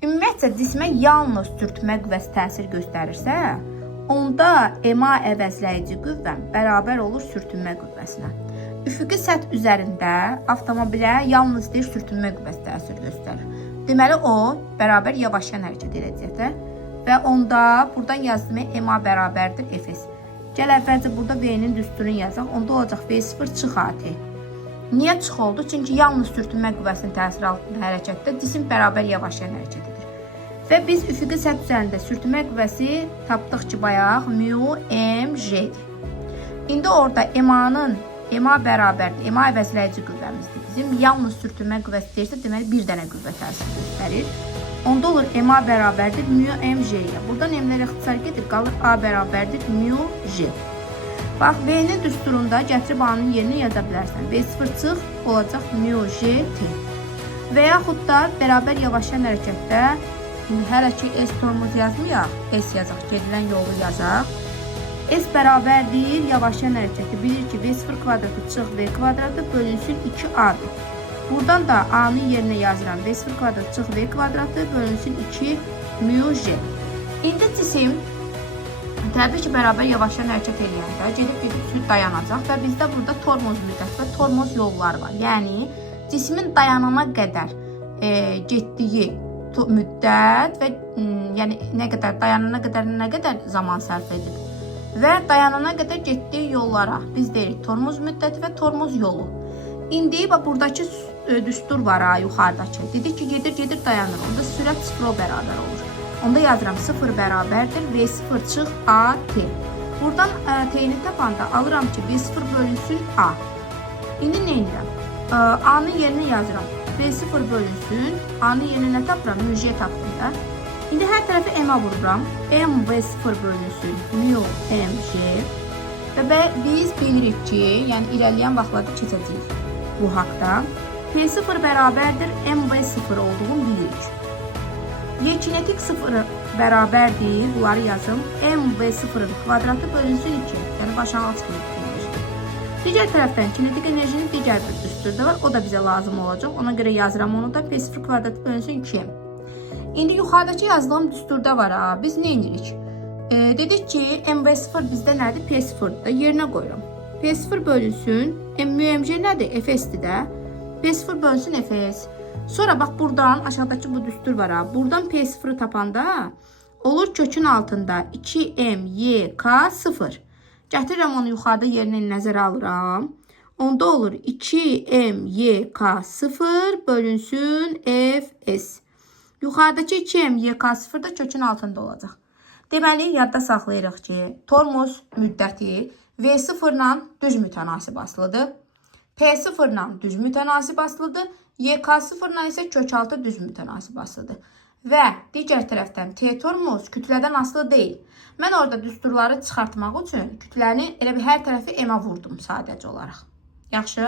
Ümumiyyətlə cismə yalnız sürtmə qüvvəsi təsir göstərirsə, onda EMA əvəzləyici qüvvə bərabər olur sürtünmə qüvvəsinə. Üfüqi səth üzərində avtomobilə yalnız sürtünmə qüvvəsi təsir göstərir. Deməli o bərabər yavaşlayan hərəkət edəcəkdir və onda buradan yazdığım EMA bərabərdir Fs. Gəl əvvəlcə burada V-nin düsturunu yazaq. Onda olacaq V0 çıx AT. Niyə çıx oldu? Çünki yalnız sürtünmə qüvvəsinin təsiri altında hərəkətdə cisim bərabər yavaşlayan hərəkət edir. Və biz üfüqi səth üzərində sürtünmə qüvvəsi tapdıq ki, bayaq mu mj'dir. İndi orada EMA bərabərdir. EMA əvəzləyici qüvvəmizdir. Bizim yalnız sürtünmə qüvvəsi deyirsə, deməli bir dənə qüvvə təsir göstərir. Onda olur EMA bərabərdir mu mj'yə. Buradan m'lər ixtisar gedir, qalır A bərabərdir mu j. Bax, V-nin düsturunda gətirib A-nın yerinə yaza bilərsən. V0 çıx olacaq mu j t. Və yaxud da bərabər yavaşlayan hərəkətdə hələ ki S tormuz yazmayaq, S yazaq, gedilən yolu yazaq. S bərabərdir yavaşlayan hərəkəti. Bilir ki, V0 kvadratı çıx V kvadratı bölünsün 2A'dır. Buradan da A-nın yerinə yazıram. V0 kvadratı çıx V kvadratı bölünsün 2 mu j. İndi cisim təbii ki, bərabər yavaşlayan hərəkət edəndə gedib dayanacaq və bizdə burada tormoz müddət və tormoz yolları var. Yəni, cismin dayanana qədər getdiyi müddət və yəni nə qədər dayanana qədər zaman sərf edib. Və dayanana qədər getdiyi yollara biz deyirik tormoz müddəti və tormoz yolu. İndi buradakı düstur var ha, yuxarıdakı. Dedik ki, gedir dayanır. Onda sürət 0 bərabər olur. Onda yazıram 0 bərabərdir V0 çıx AT. Buradan T-ni tapanda alıram ki, V0 bölünsün A. İndi nə edirəm? A-nın yerinə yazıram. V0 bölünsün, A-nın yerinə nə tapıram? Müj tapdım da. İndi hər tərəfi M-a vururam. M V0 bölünsün mu mj. Və biz bilirik ki, yəni irəliləyən vaxtlarda keçəcəyik bu haqda. P0 bərabərdir M V0 olduğunu bilirik. Y-kinetik 0 bərabərdir, bunları yazım. M V0 kvadratı bölünsün 2. Yəni başlanğıc kinetik enerji. Digər tərəfdən kinetik enerjinin digər bir düsturda var. O da bizə lazım olacaq. Ona görə yazıram onu da. P0 kvadratı bölünsün 2. İndi yuxarıdakı yazdığım düsturda var ha. Biz nə edirik? Dedik ki, MV0 bizdə nədir? P0'da yerinə qoyuram. P0 bölünsün. MMJ nədir? Fs'dir də. P0 bölünsün Fs. Sonra bax buradan aşağıdakı bu düstur var ha. Buradan P0'ı tapanda olur kökün altında 2MYK0. Gətirirəm onu yuxarıda yerinə nəzərə alıram. Onda olur 2MYK0 bölünsün Fs. Yuxarıdakı 2MYK0 da kökün altında olacaq. Deməli, yadda saxlayırıq ki, tormoz müddəti V0 ilə düz mütənasib asılıdır. P0 ilə düz mütənasib asılıdır. YK0 ilə isə kökaltı düz mütənasib asılıdır. Və digər tərəfdən T tormoz kütlədən asılı deyil. Mən orada düsturları çıxartmaq üçün kütləni elə bir hər tərəfi M-a vurdum sadəcə olaraq. Yaxşı?